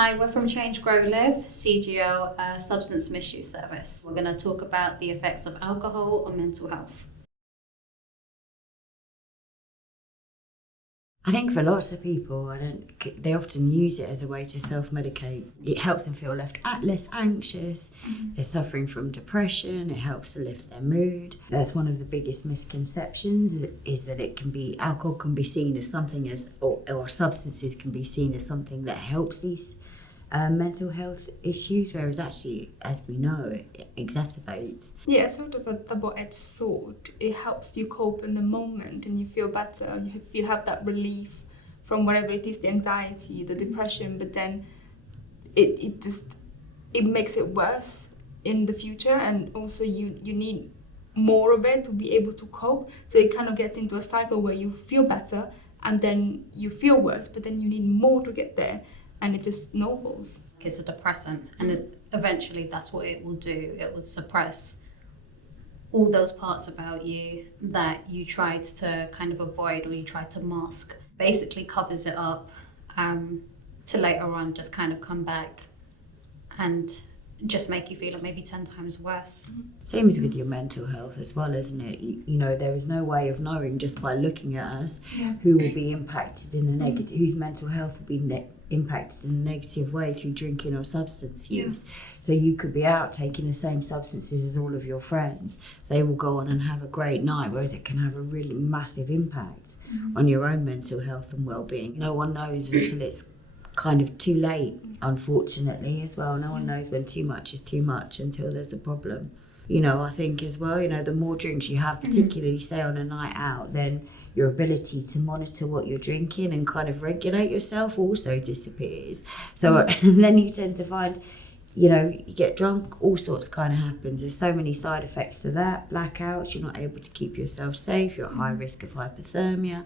Hi, we're from Change Grow Live, CGO, Substance Misuse Service. We're going to talk about the effects of alcohol on mental health. I think for lots of people, they often use it as a way to self-medicate. It helps them feel less anxious. They're suffering from depression. It helps to lift their mood. That's one of the biggest misconceptions, is that alcohol can be seen as something or substances can be seen as something that helps these mental health issues, whereas actually, as we know, it exacerbates. Yeah, it's sort of a double-edged sword. It helps you cope in the moment and you feel better. You have that relief from whatever it is, the anxiety, the depression, but then it makes it worse in the future, and also you need more of it to be able to cope. So it kind of gets into a cycle where you feel better and then you feel worse, but then you need more to get there. And it just snowballs. It's a depressant, and eventually that's what it will do. It will suppress all those parts about you that you tried to kind of avoid or you tried to mask. Basically covers it up to later on just kind of come back and just make you feel it maybe 10 times worse. Same as with your mental health as well, isn't it? You know, there is no way of knowing just by looking at us who will be impacted in a negative, whose mental health will be impacted in a negative way through drinking or substance use. So you could be out taking the same substances as all of your friends. They will go on and have a great night, whereas it can have a really massive impact on your own mental health and well-being. No one knows until it's kind of too late, unfortunately, as well. No one knows when too much is too much until there's a problem. You know, I think as well, you know, the more drinks you have, particularly say on a night out, then your ability to monitor what you're drinking and kind of regulate yourself also disappears. So then you tend to find, you know, you get drunk, all sorts kind of happens. There's so many side effects to that. Blackouts, you're not able to keep yourself safe, you're at high risk of hypothermia.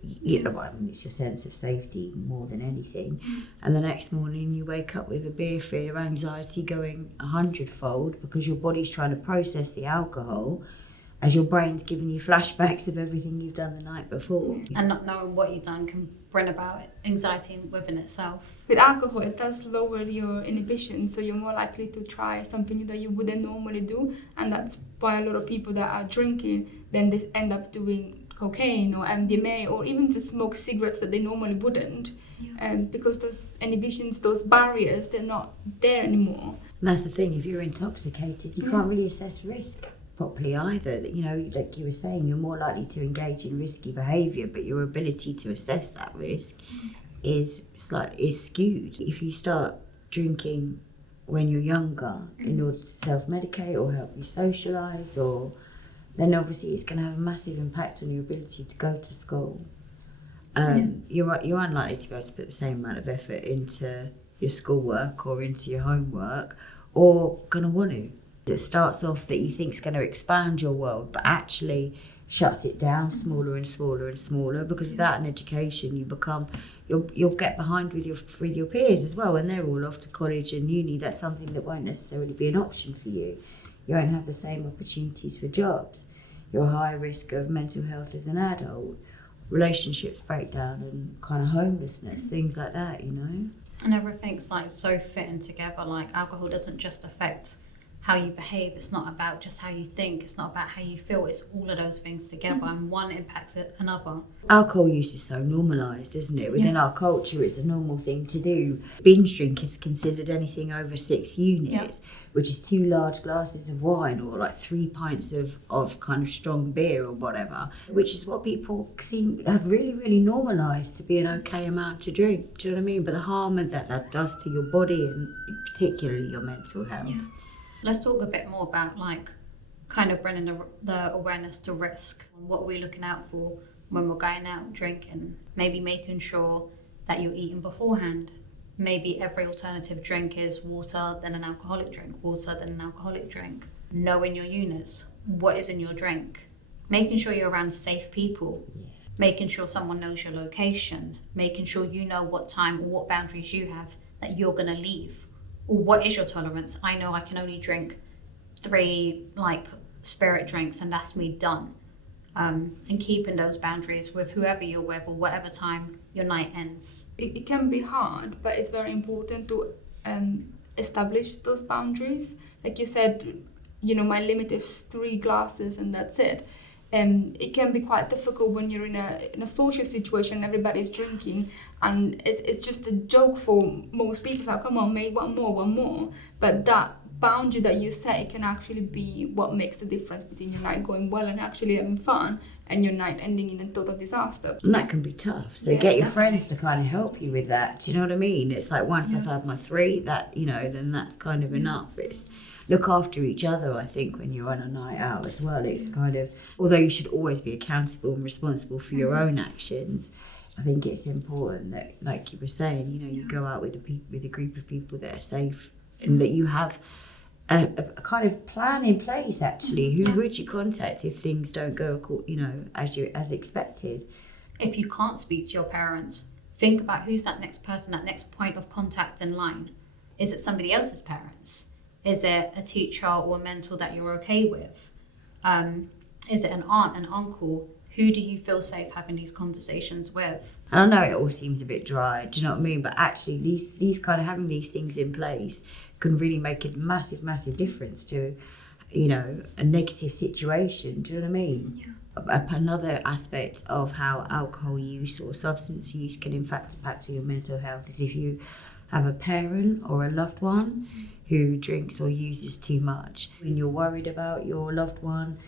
You know, I mean, it's your sense of safety more than anything. And the next morning you wake up with a beer fear, anxiety going 100-fold because your body's trying to process the alcohol as your brain's giving you flashbacks of everything you've done the night before. And not knowing what you've done can bring about anxiety within itself. With alcohol, it does lower your inhibition, so you're more likely to try something that you wouldn't normally do, and that's why a lot of people that are drinking, then they end up doing cocaine or MDMA, or even just smoke cigarettes that they normally wouldn't, because those inhibitions, those barriers, they're not there anymore. And that's the thing, if you're intoxicated, you can't really assess risk properly either. You know, like you were saying, you're more likely to engage in risky behaviour, but your ability to assess that risk is skewed. If you start drinking when you're younger in order to self-medicate or help you socialise, then obviously it's going to have a massive impact on your ability to go to school. You're unlikely to be able to put the same amount of effort into your schoolwork or into your homework, or going to want to. It starts off that you think is going to expand your world, but actually shuts it down smaller and smaller and smaller, because without an education you'll get behind with your peers as well, and they're all off to college and uni. That's something that won't necessarily be an option for you. You won't have the same opportunities for jobs. You're high risk of mental health as an adult, relationships break down, and kind of homelessness, things like that, you know. And everything's like so fitting together. Like alcohol doesn't just affect how you behave, it's not about just how you think, it's not about how you feel, it's all of those things together, and one impacts another. Alcohol use is so normalised, isn't it? Within our culture, it's a normal thing to do. Binge drink is considered anything over 6 units, which is 2 large glasses of wine or like 3 pints of kind of strong beer or whatever, which is what people have really, really normalised to be an okay amount to drink. Do you know what I mean? But the harm that does to your body and particularly your mental health. Yeah. Let's talk a bit more about like kind of bringing the awareness to risk. What are we looking out for when we're going out drinking? Maybe making sure that you're eating beforehand. Maybe every alternative drink is water, then an alcoholic drink, water, then an alcoholic drink. Knowing your units, what is in your drink. Making sure you're around safe people. Making sure someone knows your location. Making sure you know what time or what boundaries you have that you're going to leave. Or what is your tolerance? I know I can only drink 3 like spirit drinks and that's me done. and keeping those boundaries with whoever you're with or whatever time your night ends. It can be hard, but it's very important to establish those boundaries. Like you said, my limit is 3 glasses and that's it. It can be quite difficult when you're in a social situation, everybody's drinking, and it's just a joke for most people. So come on, mate, one more. But that boundary that you set can actually be what makes the difference between your night going well and actually having fun and your night ending in a total disaster. And that can be tough. So get your friends to kind of help you with that. Do you know what I mean? It's like once I've had my 3, that, then that's kind of enough. It's look after each other, I think, when you're on a night out as well. It's kind of, although you should always be accountable and responsible for your own actions, I think it's important that, like you were saying, you go out with a group of people that are safe and that you have a kind of plan in place, actually. Who would you contact if things don't go, as expected? If you can't speak to your parents, think about who's that next person, that next point of contact in line. Is it somebody else's parents? Is it a teacher or a mentor that you're okay with? Is it an aunt, an uncle? Who do you feel safe having these conversations with? I know it all seems a bit dry, do you know what I mean? But actually, these kind of having these things in place can really make a massive, massive difference to, a negative situation. Do you know what I mean? Yeah. Another aspect of how alcohol use or substance use can impact your mental health is if you have a parent or a loved one who drinks or uses too much. When you're worried about your loved one,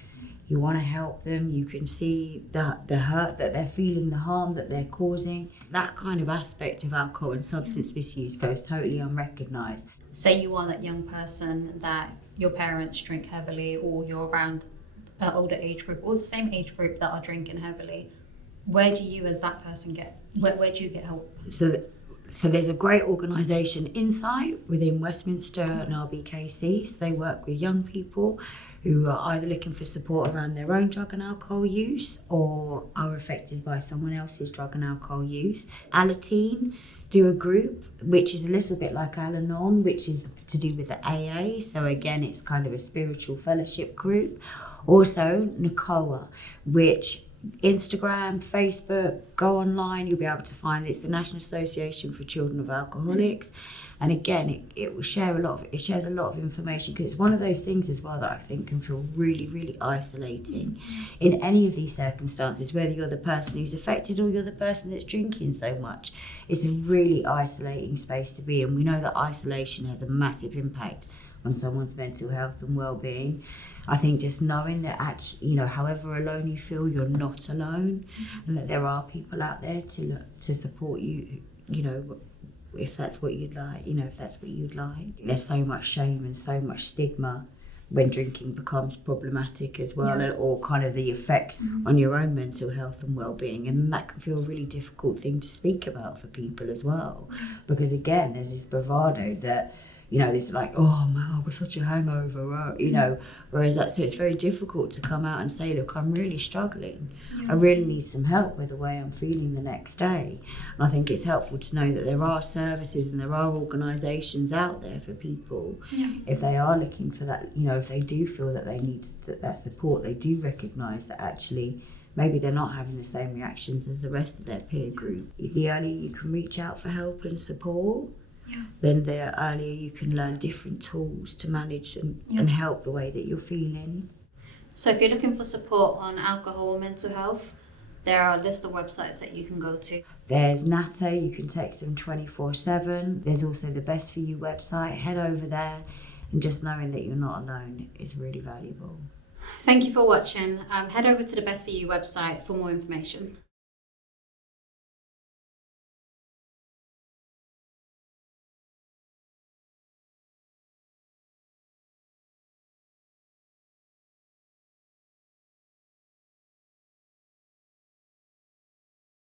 you want to help them, you can see the hurt that they're feeling, the harm that they're causing. That kind of aspect of alcohol and substance misuse goes totally unrecognised. Say you are that young person that your parents drink heavily, or you're around an older age group or the same age group that are drinking heavily. Where do you as that person where do you get help? So there's a great organisation, Insight, within Westminster and RBKC. So they work with young people who are either looking for support around their own drug and alcohol use or are affected by someone else's drug and alcohol use. Alateen do a group which is a little bit like Al-Anon, which is to do with the AA. So again, it's kind of a spiritual fellowship group. Also, NACOA, which Instagram, Facebook, go online, you'll be able to find it. It's the National Association for Children of Alcoholics. And again, it will share it shares a lot of information, because it's one of those things as well that I think can feel really, really isolating in any of these circumstances, whether you're the person who's affected or you're the person that's drinking so much. It's a really isolating space to be in. We know that isolation has a massive impact on someone's mental health and well-being. I think just knowing that actually, however alone you feel, you're not alone, and that there are people out there to support you, if that's what you'd like, There's so much shame and so much stigma when drinking becomes problematic as well, or kind of the effects on your own mental health and well-being, and that can feel a really difficult thing to speak about for people as well, because again, there's this bravado that, it's like, oh man, we're such a hangover, whereas so it's very difficult to come out and say, look, I'm really struggling. I really need some help with the way I'm feeling the next day. And I think it's helpful to know that there are services and there are organisations out there for people if they are looking for that, if they do feel that they need that support, they do recognise that actually maybe they're not having the same reactions as the rest of their peer group. The earlier you can reach out for help and support, then the earlier you can learn different tools to manage and help the way that you're feeling. So if you're looking for support on alcohol or mental health, there are a list of websites that you can go to. There's NATO, you can text them 24/7. There's also the Best For You website. Head over there, and just knowing that you're not alone is really valuable. Thank you for watching. Head over to the Best For You website for more information.